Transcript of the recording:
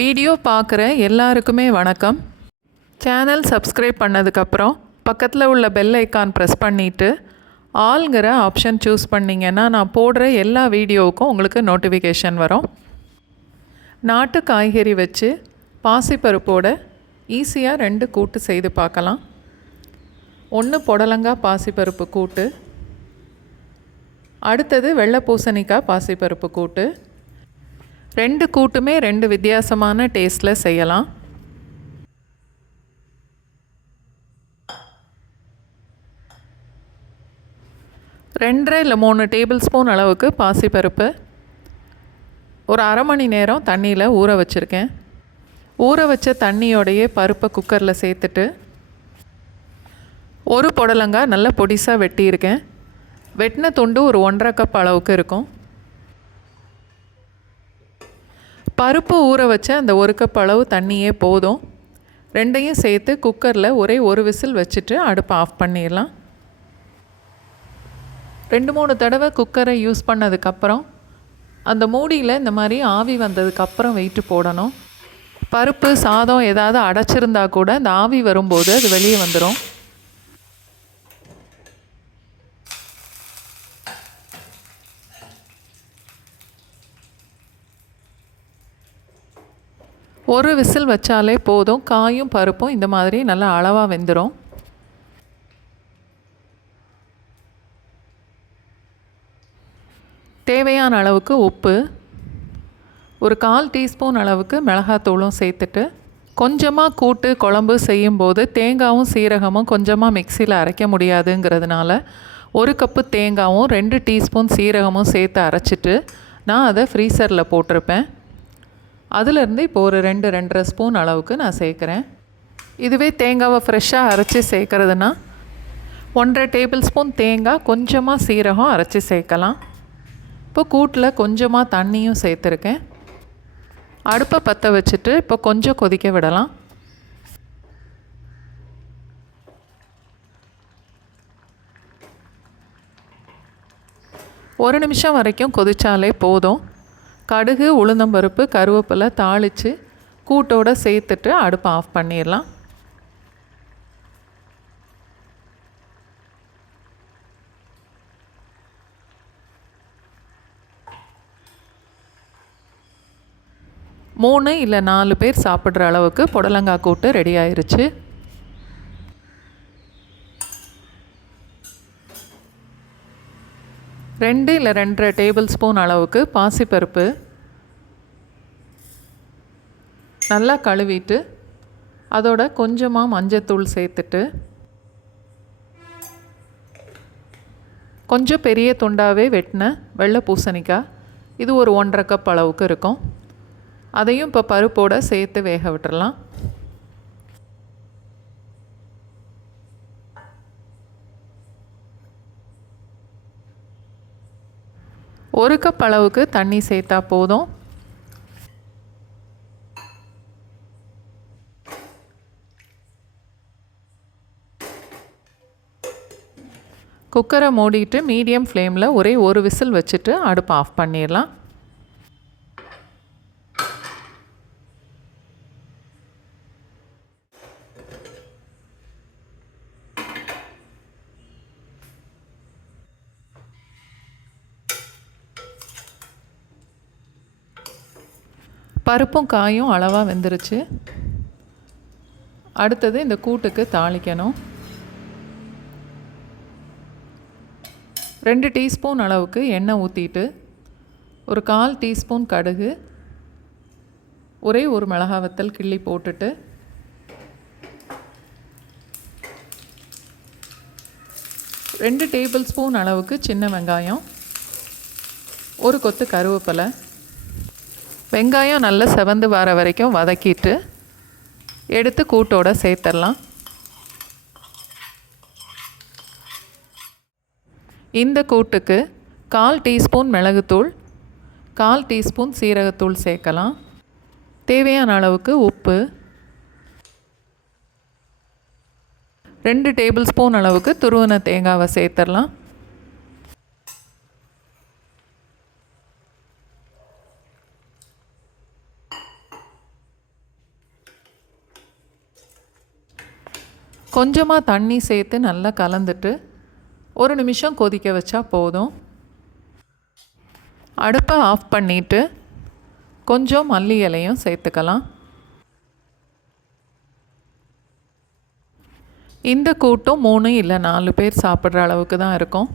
Video பார்க்குற எல்லாருக்குமே வணக்கம். சேனல் சப்ஸ்கிரைப் பண்ணதுக்கப்புறம் பக்கத்தில் உள்ள பெல் ஐக்கான் ப்ரெஸ் பண்ணிவிட்டு ஆல்ங்கிற ஆப்ஷன் சூஸ் பண்ணிங்கன்னா நான் போடுற எல்லா வீடியோவுக்கும் உங்களுக்கு நோட்டிஃபிகேஷன் வரும். நாட்டு காய்கறி வச்சு பாசிப்பருப்போட ஈஸியாக 2 கூட்டு செய்து பார்க்கலாம். 1 புடலங்காய் பாசிப்பருப்பு கூட்டு, அடுத்தது வெள்ளை பூசணிக்காய் பாசிப்பருப்பு கூட்டு. 2 கூட்டுமே 2 வித்தியாசமான டேஸ்ட்டில் செய்யலாம். ரெண்டரை இல்லை 3 டேபிள் ஸ்பூன் அளவுக்கு பாசிப்பருப்பு ஒரு அரை மணி நேரம் தண்ணியில் ஊற வச்சுருக்கேன். ஊற வச்ச தண்ணியோடையே பருப்பை குக்கரில் சேர்த்துட்டு ஒரு புடலங்காய் நல்லா பொடிசாக வெட்டியிருக்கேன். வெட்டின துண்டு ஒரு 1.5 கப் அளவுக்கு இருக்கும். பருப்பு ஊற வச்ச அந்த 1 கப் அளவு தண்ணியே போதும். ரெண்டையும் சேர்த்து குக்கரில் ஒரே ஒரு விசில் வச்சுட்டு அடுப்பை ஆஃப் பண்ணிடலாம். 2-3 தடவை குக்கரை யூஸ் பண்ணதுக்கப்புறம் அந்த மூடியில் இந்த மாதிரி ஆவி வந்ததுக்கப்புறம் வெயிட்டு போடணும். பருப்பு சாதம் ஏதாவது அடைச்சிருந்தா கூட அந்த ஆவி வரும்போது அது வெளியே வந்துடும். ஒரு விசில் வச்சாலே போதும். காயும் பருப்பும் இந்த மாதிரி நல்லா அளவாக வெந்துடும். தேவையான அளவுக்கு உப்பு, ஒரு 1/4 டீஸ்பூன் அளவுக்கு மிளகாத்தூளும் சேர்த்துட்டு கொஞ்சமாக கூட்டு குழம்பு செய்யும்போது தேங்காயும் சீரகமும் கொஞ்சமாக மிக்சியில் அரைக்க முடியாதுங்கிறதுனால 1 கப்பு தேங்காயும் 2 டீஸ்பூன் சீரகமும் சேர்த்து அரைச்சிட்டு நான் அதை ஃப்ரீசரில் போட்டிருப்பேன். அதிலேருந்து இப்போ ஒரு 2-2.5 ஸ்பூன் அளவுக்கு நான் சேர்க்குறேன். இதுவே தேங்காவை ஃப்ரெஷ்ஷாக அரைச்சி சேர்க்குறதுனா 1.5 டேபிள் ஸ்பூன் தேங்காய், கொஞ்சமாக சீரகம் அரைச்சி சேர்க்கலாம். இப்போ கூட்டில் கொஞ்சமாக தண்ணியும் சேர்த்துருக்கேன். அடுப்பை பற்ற வச்சுட்டு இப்போ கொஞ்சம் கொதிக்க விடலாம். ஒரு நிமிஷம் வரைக்கும் கொதித்தாலே போதும். கடுகு, உளுந்தம்பருப்பு, கருவேப்பிலை தாளித்து கூட்டோடு சேர்த்துட்டு அடுப்பை ஆஃப் பண்ணிடலாம். மூணு இல்லை 4 பேர் சாப்பிட்ற அளவுக்கு புடலங்காய் கூட்டு ரெடி ஆயிருச்சு. ரெண்டு இல்லை 2.5 டேபிள் ஸ்பூன் அளவுக்கு பாசிப்பருப்பு நல்லா கழுவிட்டு அதோட கொஞ்சமாக மஞ்சத்தூள் சேர்த்துட்டு கொஞ்சம் பெரிய துண்டாகவே வெட்டின வெள்ளை பூசணிக்காய், இது ஒரு 1.5 கப் அளவுக்கு இருக்கும். அதையும் இப்போ பருப்போடு சேர்த்து வேக விட்டுறலாம். ஒரு கப் அளவுக்கு தண்ணி சேர்த்தா போதும். குக்கரை மூடிட்டு மீடியம் ஃப்ளேமில் ஒரே ஒரு விசில் வச்சுட்டு அடுப்பை ஆஃப் பண்ணிடலாம். பருப்பும் காயும் அளவாக வெந்துருச்சு. அடுத்தது இந்த கூட்டுக்கு தாளிக்கணும். 2 டீஸ்பூன் அளவுக்கு எண்ணெய் ஊற்றிட்டு ஒரு 1/4 டீஸ்பூன் கடுகு, ஒரே ஒரு மிளகாய் வத்தல் கிள்ளி போட்டுட்டு ரெண்டு டேபிள் ஸ்பூன் அளவுக்கு சின்ன வெங்காயம், ஒரு கொத்து கருவேப்பிலை. வெங்காயம் நல்லா செவந்து வர வரைக்கும் வதக்கிட்டு எடுத்து கூட்டோட சேர்த்துடலாம். இந்த கூட்டுக்கு 1/4 டீஸ்பூன் மிளகுத்தூள், 1/4 டீஸ்பூன் சீரகத்தூள் சேர்க்கலாம். தேவையான அளவுக்கு உப்பு, 2 டேபிள் ஸ்பூன் அளவுக்கு துருவின தேங்காவை சேர்த்துடலாம். கொஞ்சமாக தண்ணி சேர்த்து நல்லா கலந்துட்டு 1 நிமிஷம் கொதிக்க வச்சா போதும். அடுப்பை ஆஃப் பண்ணிவிட்டு கொஞ்சம் மல்லி இலையும் சேர்த்துக்கலாம். இந்த கூட்டும் 3 இல்லை 4 பேர் சாப்பிட்ற அளவுக்கு தான் இருக்கும்.